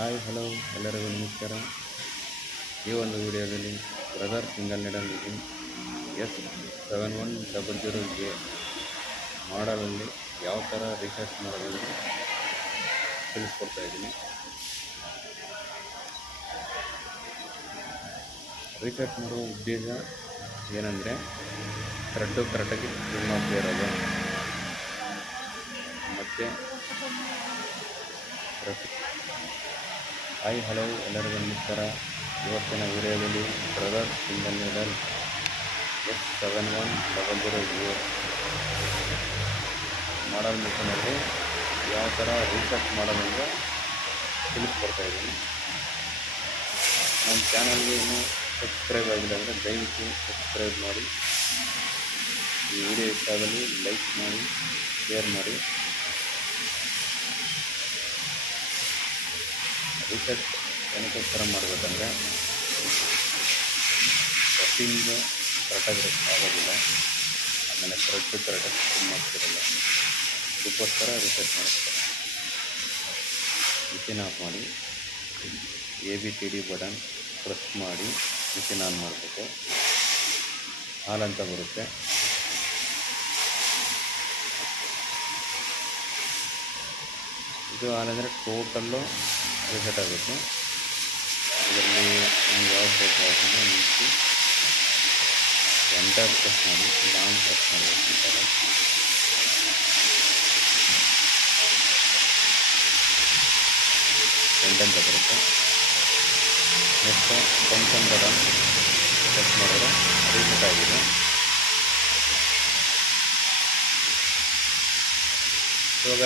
Hi hello ಎಲ್ಲರಿಗೂ ನಮಸ್ಕಾರ. ಈ ಒಂದು ವಿಡಿಯೋದಲ್ಲಿ brother single needle machine S7100A ಮಾಡಲಲ್ಲಿ ಯಾವ ಥರ ರಿಸರ್ಚ್ ಮಾಡೋದಂತ ತಿಳಿಸ್ಕೊಡ್ತಾ ಇದ್ದೀನಿ. ರಿಸರ್ಚ್ ಮಾಡುವ ಉದ್ದೇಶ ಏನಂದರೆ ಥ್ರೆಡ್ಡು ಕರೆಕ್ಟಾಗಿ ಟ್ರಿಮ್ ಆಗದೇ ಇರೋದು, ಮತ್ತು ಹಾಯ್ ಹಲೋ ಎಲ್ಲರಿಗೂ ನಮಸ್ಕಾರ. ಇವತ್ತಿನ ವಿಡಿಯೋದಲ್ಲಿ ಬ್ರದರ್ ಸಿಂಗಲ್ ನೀಡಲ್ S7100A ಮಾಡಲ್ ಮಿಷನಲ್ಲಿ ಯಾವ ಥರ ರಿಸರ್ಚ್ ಮಾಡೋದಂತ ತಿಳಿಸ್ಕೊಡ್ತಾ ಇದ್ದೀನಿ. ನಮ್ಮ ಚಾನಲ್ಗೆ ಇನ್ನೂ ಸಬ್ಸ್ಕ್ರೈಬ್ ಆಗಿಲ್ಲ ಅಂದರೆ ದಯವಿಟ್ಟು ಸಬ್ಸ್ಕ್ರೈಬ್ ಮಾಡಿ. ಈ ವಿಡಿಯೋ ಇಷ್ಟ ಆಗಲಿ ಲೈಕ್ ಮಾಡಿ, ಶೇರ್ ಮಾಡಿ. ರಿಸರ್ಚ್ ಏನಕ್ಕೋಸ್ಕರ ಮಾಡಬೇಕಂದ್ರೆ ಕಟ್ಟಿಂಗ್ ಕರೆಕ್ಟಾಗಿ ಆಗೋದಿಲ್ಲ, ಆಮೇಲೆ ಥ್ರೆಡ್ ಕರೆಕ್ಟಾಗಿ ಟ್ರಿಮ್ ಆಗ್ತಿರಲ್ಲ. ಅದಕ್ಕೋಸ್ಕರ ರಿಸರ್ಚ್ ಮಾಡ್ತಾರೆ. ಮಿಷಿನ್ ಆಫ್ ಮಾಡಿ ABCD ಬಟನ್ ಪ್ರೆಸ್ ಮಾಡಿ ಮಿಷಿನ್ ಆನ್ ಮಾಡಬೇಕು. ಹಾಲ್ ಅಂತ ಬರುತ್ತೆ. ಇದು ಹಾಲ್ ಅಂದರೆ ಟೋಟಲ್ಲು ರಿಸೆಟ್ ಆಗುತ್ತೆ. ಇದರಲ್ಲಿ ನಿಮ್ಗೆ ಯಾವ್ದು ಬೇಕು ಅದನ್ನು ನಿಲ್ಲಿಸಿ ಎಂಟರ್ ಪ್ರೆಸ್ ಮಾಡಿ ಲಾಂಗ್ ಪ್ರೆಸ್ ಮಾಡಬೇಕು. ಈ ಥರ ಎಂಟ್ ಅಂತ ಬರುತ್ತೆ. ನೆಕ್ಸ್ಟ್ ಫಂಕ್ಷನ್ ಬಟನ್ ಪ್ರೆಸ್ ಮಾಡಿದ್ರೆ ರಿಸೆಟ್ ಆಗಿದೆ. ಇವಾಗ